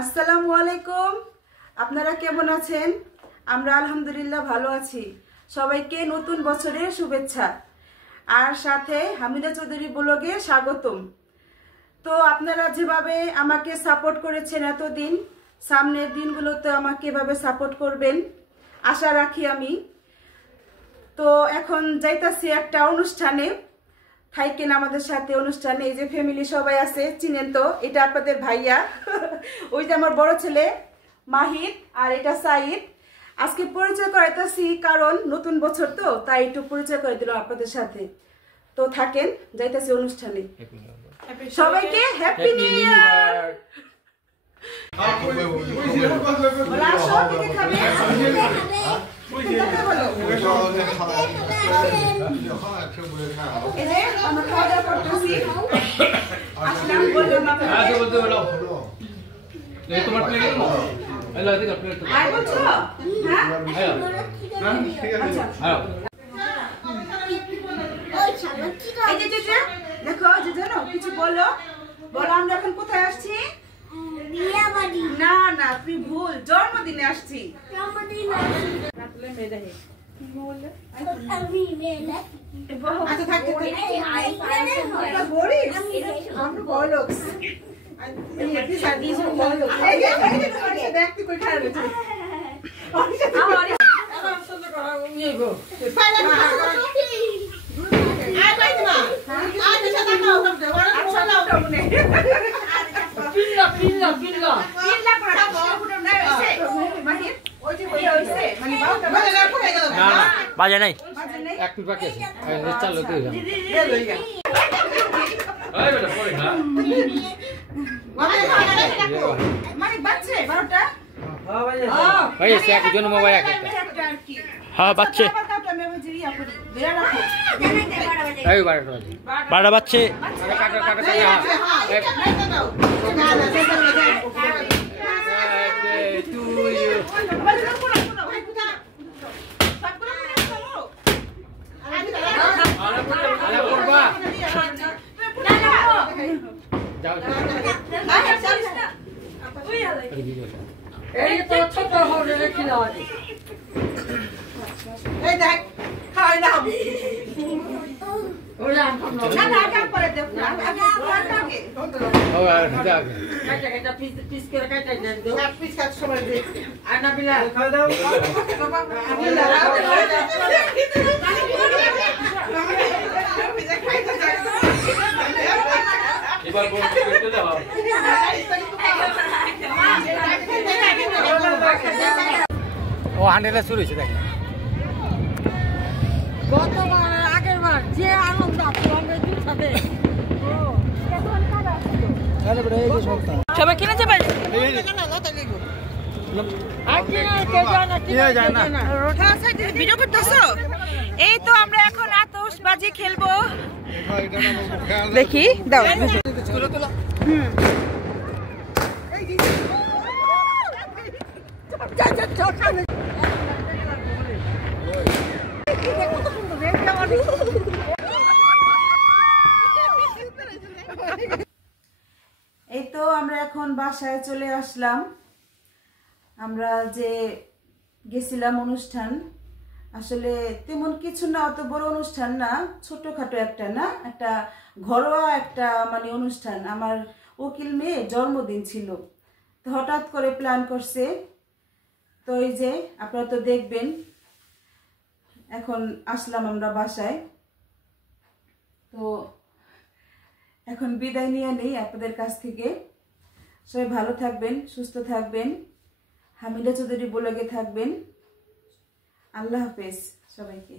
আসসালামু আলাইকুম। আপনারা কেমন আছেন? আমরা আলহামদুলিল্লাহ ভালো আছি। সবাইকে নতুন বছরের শুভেচ্ছা আর সাথে হামিদা চৌধুরী ব্লগে স্বাগতম। তো আপনারা যেভাবে আমাকে সাপোর্ট করেছেন এতদিন, সামনের দিনগুলোতে আমাকে এভাবে সাপোর্ট করবেন আশা রাখি আমি। তো এখন যাইতাছি একটা অনুষ্ঠানে, থাইকেন আমাদের সাথে অনুষ্ঠানে। এই যে ফ্যামিলি সবাই আছে, চিনেন তো, এটা আপনাদের ভাইয়া, ওই যে আমার বড় ছেলে মাহিদ, আর এটা সাইদ। আজকে পরিচয় করাইতেছি কারণ নতুন বছর তো, তাই একটু পরিচয় করে দিলাম আপনাদের সাথে। তো থাকেন, যাইতেছি অনুষ্ঠানে। সবাইকে হ্যাপি নিউ ইয়ার। দেখো যে জানো কিছু বলো বলো, আমরা এখন কোথায় আসছি? না না, তুমি ভুল, জন্মদিনে আসছি। বাজে নাই এক মিনিট বাকি আছে চালু তুই মানে বাচ্চা 12টা ভাই এসে একজন মোবাইল একটা হ্যাঁ বাচ্চা এই 12টা বাচ্চা এই তো ছোট হলে রেখে দাও। এই দেখ খাওয়াই দাও। ওই আম খাও না না, আগে পরে দেব না, আগে আগে ও আর দাও কাটা কাটা পিস পিস করে কাটা দাও। সব পিস কাট সময় দে। আনা বিলা খাওয়া দাও। আমি লাগাও এবার বল কেটে দাও ও হান্ডেটা শুরু হয়েছে দেখেন গতবার আগের বার যে আনন্দ আমরা দুটাতে সবাই কিনে যাবে। ভিডিও করতেছো? এই তো আমরা এখন আতশবাজি খেলবো, দেখি দাও। এই তো আমরা এখন বাসায় চলে আসলাম। আমরা যে গেছিলাম অনুষ্ঠান, আসলে তেমন কিছু না, অত বড় অনুষ্ঠান না, ছোটখাটো একটা না, একটা ঘরোয়া একটা মানে অনুষ্ঠান। আমার উকিল মেয়ে জন্মদিন ছিল, তো হঠাৎ করে প্ল্যান করছে। তো এই যে আপনারা তো দেখবেন, এখন আসলাম আমরা বাসায়। তো এখন বিদায় নিয়ে নেই আপনাদের কাছ থেকে। সবাই ভালো থাকবেন, সুস্থ থাকবেন, হামিদা চৌধুরী ব্লগে থাকবেন। আল্লাহ হাফেজ সবাইকে।